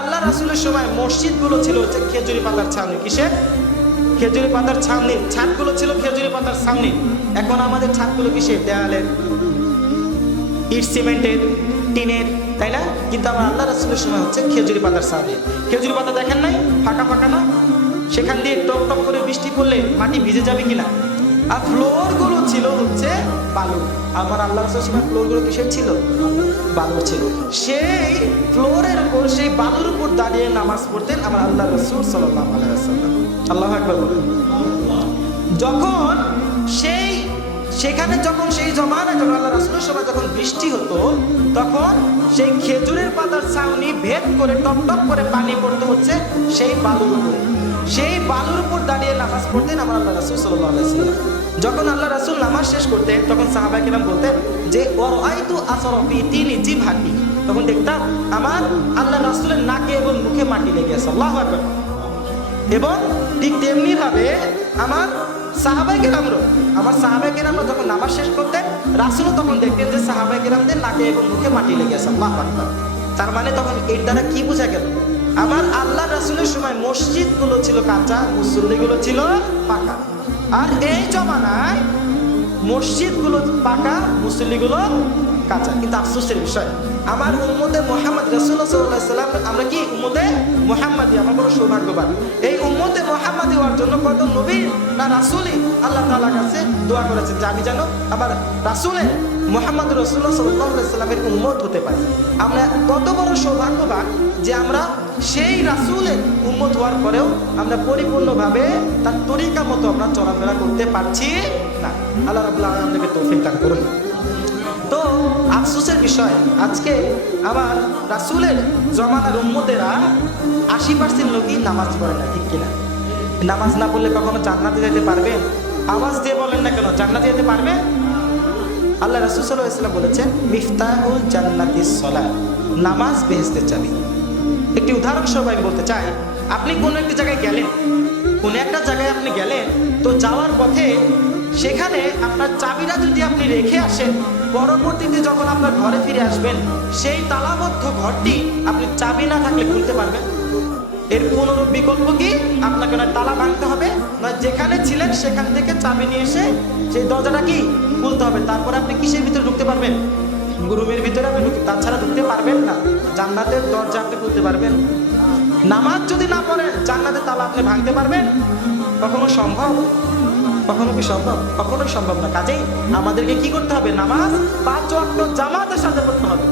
আল্লাহ রাসূলের সময় মসজিদগুলো ছিল হচ্ছে খেজুরি পাতার ছাউনি। কিসের? খেজুরি পাতার ছাউনি। ছাদগুলো ছিল খেজুরি পাতার ছাউনি। এখন আমাদের ছাদগুলো কিসের? দেয়ালের, ইট সিমেন্টের, টিনের, তাই না? কিন্তু আমার আল্লাহ রাসূলের সময় হচ্ছে খেজুরি পাতার ছাউনি। খেজুরি পাতা দেখেন নাই? ফাঁকা ফাঁকা না? সেখান দিয়ে টপ টপ করে বৃষ্টি পড়লে মাটি ভিজে যাবে কিনা? আর ফ্লোরগুলো ছিল হচ্ছে বালু। আমার আল্লাহ রাসূলের সময় ফ্লোরগুলো কিসের ছিল? বালুর ছিল। সেই ফ্লোরের উপর, সেই বালুর উপর দাঁড়িয়ে নামাজ পড়তেন আমার আল্লাহ রাসূল সাল্লাল্লাহু আলাইহি ওয়াসাল্লাম। আল্লাহু আকবার বলেন। যখন যখন সেই জমানায় যখন আল্লাহ রাসূলের সময় যখন বৃষ্টি হতো, তখন সেই খেজুরের পাতার ছাউনি ভেদ করে টপ টপ করে পানি পড়তে হচ্ছে সেই বালুর উপরে। সেই বালুর উপর দাঁড়িয়ে নামাজ পড়তেন আমার আল্লাহ রাসূল সাল্লাল্লাহু আলাইহি ওয়াসাল্লাম। যখন আল্লাহ রাসূল নামাজ শেষ করতেন তখন সাহাবায়ে কেরাম বলতেন যে ওয়ারাইতু আসরা ফি তিনি জিবহাতি, তখন দেখতাম আমার আল্লাহ রাসূলের নাকে এবং মুখে মাটি লেগে আছে। আল্লাহু আকবার। এবং ঠিক তেমনি ভাবে আমার সাহাবায়ে কেরামরা যখন নামাজ শেষ করতেন, রাসূলও তখন দেখতেন যে সাহাবায়ে কেরামদের নাকে এবং মুখে মাটি লেগে আছে। আল্লাহু আকবার। তার মানে তখন এর দ্বারা কি বোঝা গেল? আমার আল্লাহ রাসূলের সময় মসজিদগুলো ছিল কাঁচা, মুসল্লিগুলো ছিল পাকা। আর এই জমানায় মসজিদগুলো পাকা, মুসল্লিগুলো কাঁচা। কিন্তু আফসোসের বিষয়, আমার উম্মতে মুহাম্মদ রাসূলুল্লাহ সাল্লাল্লাহু আলাইহি ওয়াসাল্লাম, আমরা কি উম্মতে মুহাম্মাদি, আমরা বড় সৌভাগ্যবান। এই উম্মতে মুহাম্মাদি হওয়ার জন্য কত নবী না রাসূলই আল্লাহ তাআলার কাছে দোয়া করেছেন যে আমি যেন আবার রাসূলের মুহাম্মদ রাসূলুল্লাহ সাল্লাল্লাহু আলাইহি ওয়াসাল্লামের উম্মত হতে পারি। আমরা কত বড় সৌভাগ্যবান যে আমরা সেই রাসূলের উম্মত হওয়ার পরেও আমরা পরিপূর্ণভাবে তার তরিকা মতো আমরা চলাফেরা করতে পারছি না। আল্লাহ রাব্বুল আলামিন আমাদেরকে তৌফিক দান করুন। তো আফসোসের বিষয়, আজকে আমার রাসূলের জমানার উম্মতেরা 80% লোকই নামাজ পড়ে না, ঠিক কিনা? নামাজ না পড়লে কখনো জান্নাতে যেতে পারবেন? আওয়াজ দিয়ে বলেন না কেন, জান্নাতে যেতে পারবে? আল্লাহ রাসূল সাল্লাল্লাহু আলাইহি ওয়াসাল্লাম বলেছেন মিফতাহুল জান্নাতিস সালাত, নামাজ বেহেশতের চাবি। একটি উদাহরণ স্বরূপ আমি বলতে চাই, আপনি কোনো একটি জায়গায় গেলেন, কোনো একটা জায়গায় আপনি গেলেন, তো যাওয়ার পথে সেখানে আপনার চাবিটা যদি আপনি রেখে আসেন, পরবর্তীতে যখন আপনার ঘরে ফিরে আসবেন, সেই তালাবদ্ধ ঘরটি আপনি চাবি না থাকলে খুলতে পারবেন? এর কোনোরূপ বিকল্প কি? আপনাকে না তালা ভাঙতে হবে, না যেখানে ছিলেন সেখান থেকে চাবি নিয়ে এসে সেই দরজাটা কি খুলতে হবে। তারপরে আপনি কিসের ভিতরে ঢুকতে পারবেন? রুমের ভিতরে আপনি তাছাড়া ঢুকতে পারবেন না। জান্নাতের দরজা আপনি খুলতে পারবেন? নামাজ যদি না পড়েন জান্নাতের তালা আপনি ভাঙতে পারবেন? কখনো সম্ভব? কখনো কি সম্ভব? কখনোই সম্ভব না। কাজেই আমাদেরকে কি করতে হবে? নামাজ 5 ওয়াক্ত জামাতের সাথে পড়তে হবে।